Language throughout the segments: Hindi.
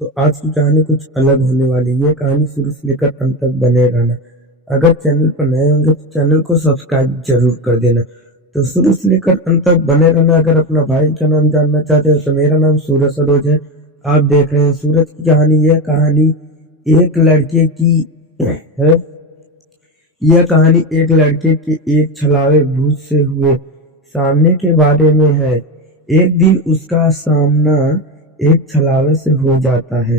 तो आज की कहानी कुछ अलग होने वाली है। ये कहानी शुरू से लेकर अंत तक बने रहना। अगर चैनल पर नए होंगे तो चैनल को सब्सक्राइब जरूर कर देना। तो शुरू से लेकर अंत तक बने रहना। अगर अपना भाई का नाम जानना चाहते हो तो मेरा नाम सूरज सरोज है। आप देख रहे हैं सूरज की कहानी। यह कहानी एक लड़के की है। यह कहानी एक लड़के के एक छलावे भूत से हुए सामने के बारे में है। एक दिन उसका सामना एक छलावे से हो जाता है।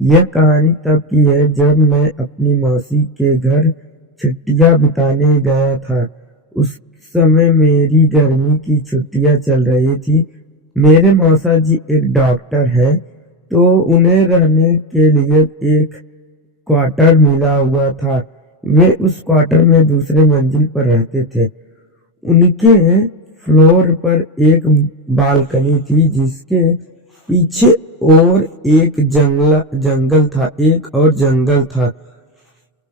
यह कहानी तब की है जब मैं अपनी मौसी के घर छुट्टियां बिताने गया था। उस समय मेरी गर्मी की छुट्टियां चल रही थी। मेरे मौसा जी एक डॉक्टर हैं, तो उन्हें रहने के लिए एक क्वार्टर मिला हुआ था। वे उस क्वार्टर में दूसरे मंजिल पर रहते थे। उनके फ्लोर पर एक बालकनी थी जिसके पीछे और एक जंगल था।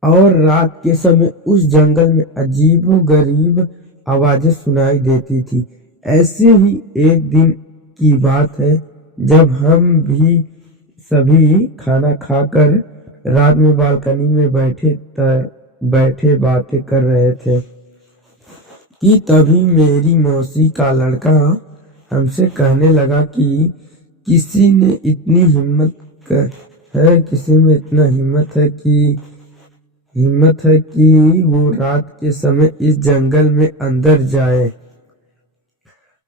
और रात के समय उस जंगल में अजीबोगरीब आवाजें सुनाई देती थी। ऐसे ही एक दिन की बात है जब हम भी सभी खाना खाकर रात में बालकनी में बैठे बातें कर रहे थे कि तभी मेरी मौसी का लड़का हमसे कहने लगा कि किसी में इतना हिम्मत है कि वो रात के समय इस जंगल में अंदर जाए।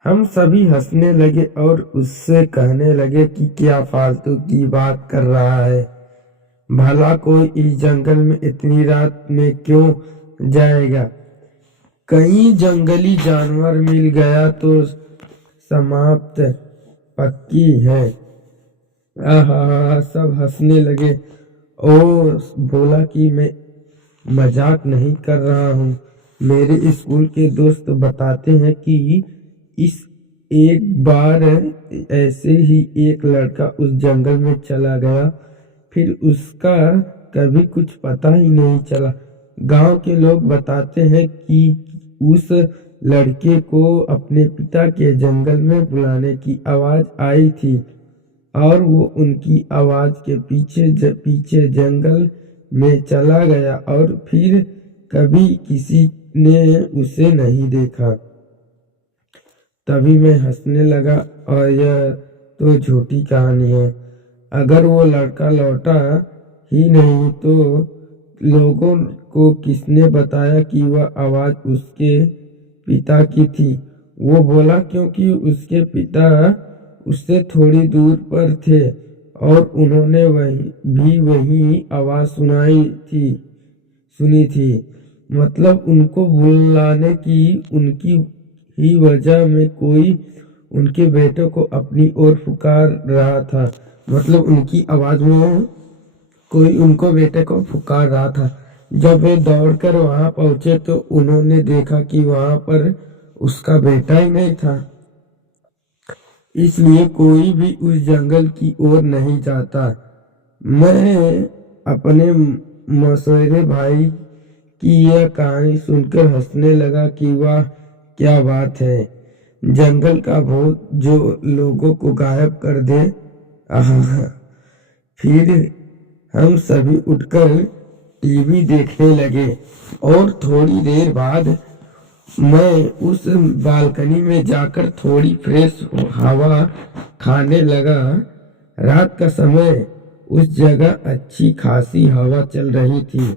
हम सभी हंसने लगे और उससे कहने लगे कि क्या फालतू की बात कर रहा है। भला कोई इस जंगल में इतनी रात में क्यों जाएगा। कहीं जंगली जानवर मिल गया तो समाप्त पक्की है। आहा, सब हंसने लगे और बोला कि मैं मजाक नहीं कर रहा हूँ। मेरे स्कूल के दोस्त बताते हैं कि इस एक बार ऐसे ही एक लड़का उस जंगल में चला गया, फिर उसका कभी कुछ पता ही नहीं चला। गांव के लोग बताते हैं कि उस लड़के को अपने पिता के जंगल में बुलाने की आवाज आई थी और वो उनकी आवाज के पीछे जंगल में चला गया और फिर कभी किसी ने उसे नहीं देखा। तभी मैं हंसने लगा और यह तो झूठी कहानी है। अगर वो लड़का लौटा ही नहीं तो लोगों को किसने बताया कि वह आवाज उसके पिता की थी। वो बोला क्योंकि उसके पिता उससे थोड़ी दूर पर थे और उन्होंने वही आवाज सुनी थी। मतलब उनको बुलाने की उनकी ही वजह में कोई उनके बेटे को अपनी ओर पुकार रहा था। मतलब उनकी आवाज में कोई उनको बेटे को पुकार रहा था। जब वे दौड़कर वहां पहुंचे तो उन्होंने देखा कि वहां पर उसका बेटा ही नहीं था। इसलिए कोई भी उस जंगल की ओर नहीं जाता। मैं अपने मौसेरे भाई की यह कहानी सुनकर हंसने लगा कि वाह क्या बात है। जंगल का भूत जो लोगों को गायब कर दे। आहा। फिर हम सभी उठकर टीवी देखने लगे और थोड़ी देर बाद मैं उस बालकनी में जाकर थोड़ी फ्रेश हवा खाने लगा। रात का समय उस जगह अच्छी खासी हवा चल रही थी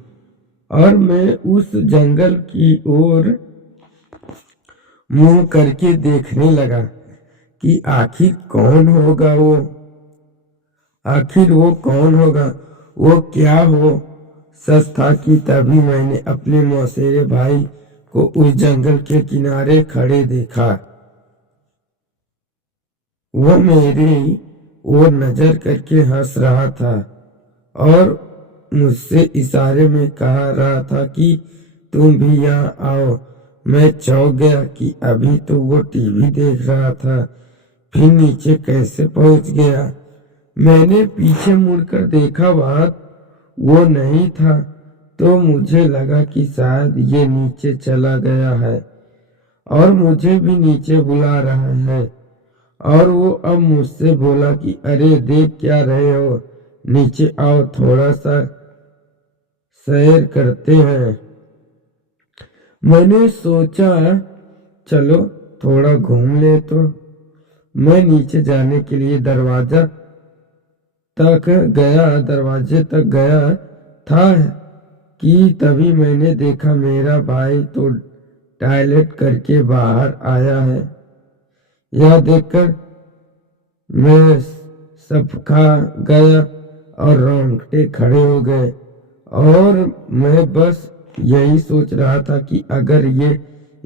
और मैं उस जंगल की ओर मुंह करके देखने लगा कि आखिर वो कौन होगा, वो क्या हो। सच था कि तभी मैंने अपने मौसेरे भाई को उस जंगल के किनारे खड़े देखा। वो मेरी ओर नजर करके हंस रहा था और मुझसे इशारे में कह रहा था कि तुम भी यहाँ आओ। मैं चौंक गया कि अभी तो वो टीवी देख रहा था, फिर नीचे कैसे पहुंच गया। मैंने पीछे मुड़कर देखा, वहां वो नहीं था, तो मुझे लगा कि शायद ये नीचे चला गया है और मुझे भी नीचे बुला रहा है। और वो अब मुझसे बोला कि अरे देख क्या रहे हो, नीचे आओ, थोड़ा सा सैर करते हैं। मैंने सोचा चलो थोड़ा घूम ले तो। मैं नीचे जाने के लिए दरवाजे तक गया था कि तभी मैंने देखा मेरा भाई तो टॉयलेट करके बाहर आया है। यह देखकर मैं सबका गया और रोंगटे खड़े हो गए और मैं बस यही सोच रहा था कि अगर ये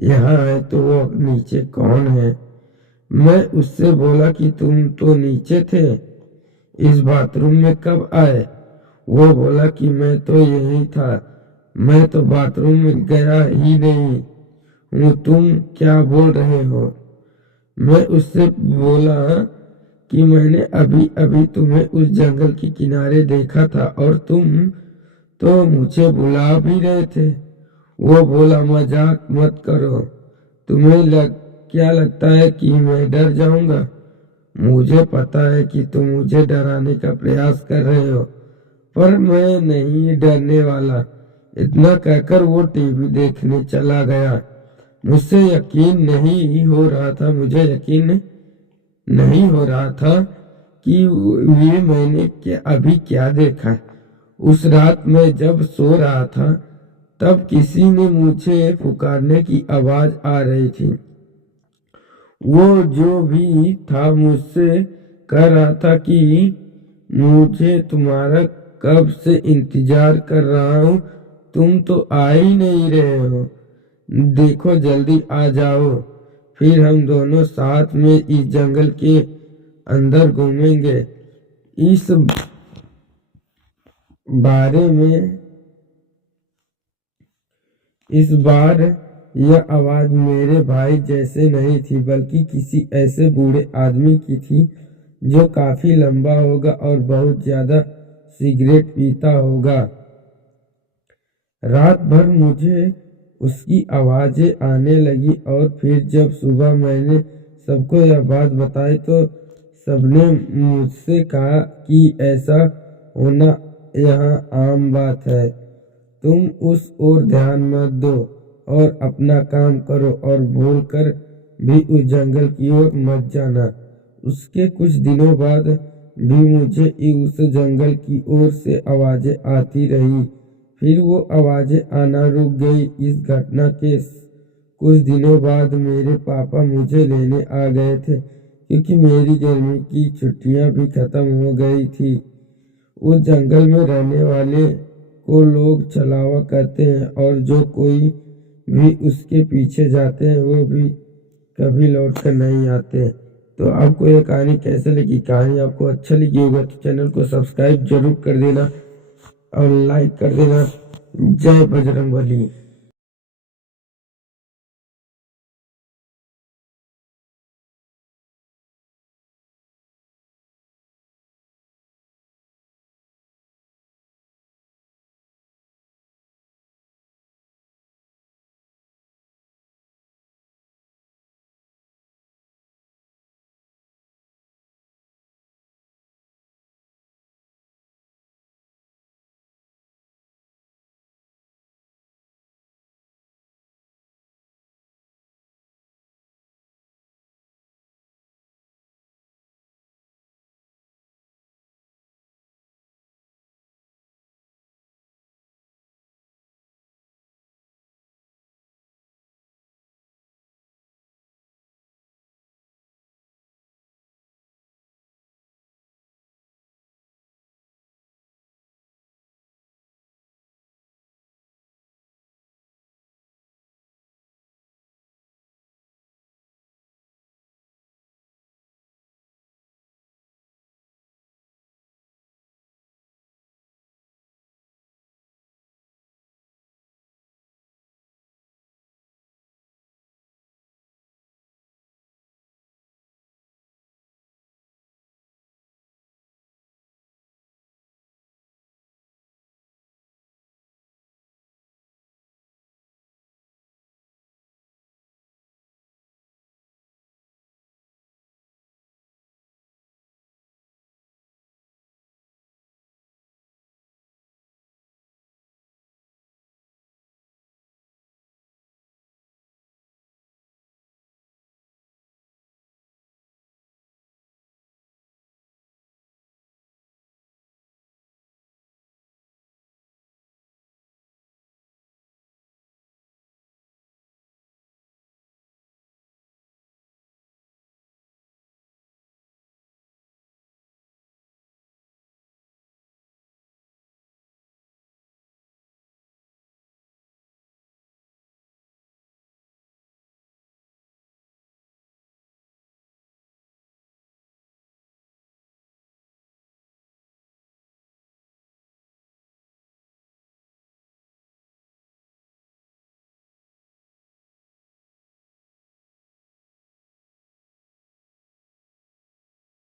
यहाँ है तो वो नीचे कौन है। मैं उससे बोला कि तुम तो नीचे थे, इस बाथरूम में कब आए? वो बोला कि मैं तो यही था, मैं तो बाथरूम में गया ही नहीं हूँ, तुम क्या बोल रहे हो? मैं उससे बोला कि मैंने अभी अभी तुम्हें उस जंगल के किनारे देखा था और तुम तो मुझे बुला भी रहे थे। वो बोला मजाक मत करो, तुम्हें क्या लगता है कि मैं डर जाऊंगा? मुझे पता है कि तुम मुझे डराने का प्रयास कर रहे हो, पर मैं नहीं डरने वाला। इतना कहकर वो टीवी देखने चला गया। मुझे यकीन नहीं हो रहा था कि ये मैंने अभी क्या देखा। उस रात में जब सो रहा था तब किसी ने मुझे पुकारने की आवाज आ रही थी। वो जो भी था मुझसे कह रहा था कि मुझे तुम्हारा कब से इंतजार कर रहा हूँ, तुम तो आ ही नहीं रहे हो, देखो जल्दी आ जाओ, फिर हम दोनों साथ में इस जंगल के अंदर घूमेंगे। इस बार यह आवाज मेरे भाई जैसे नहीं थी बल्कि किसी ऐसे बूढ़े आदमी की थी जो काफी लंबा होगा और बहुत ज्यादा सिगरेट पीता होगा। रात भर मुझे उसकी आवाजें आने लगी और फिर जब सुबह मैंने सबको यह बात बताई तो सबने मुझसे कहा कि ऐसा होना यहाँ आम बात है, तुम उस ओर ध्यान मत दो और अपना काम करो और भूल कर भी उस जंगल की ओर मत जाना। उसके कुछ दिनों बाद भी मुझे उस जंगल की ओर से आवाजें आती रही, फिर वो आवाजें आना रुक गई। इस घटना के कुछ दिनों बाद मेरे पापा मुझे लेने आ गए थे क्योंकि मेरी गर्मी की छुट्टियां भी खत्म हो गई थी। उस जंगल में रहने वाले को लोग छलावा कहते हैं और जो कोई भी उसके पीछे जाते हैं वो भी कभी लौट कर नहीं आते। तो आपको यह कहानी कैसे लगी? कहानी आपको अच्छा लगी होगा तो चैनल को सब्सक्राइब जरूर कर देना और लाइक कर देना। जय बजरंगबली।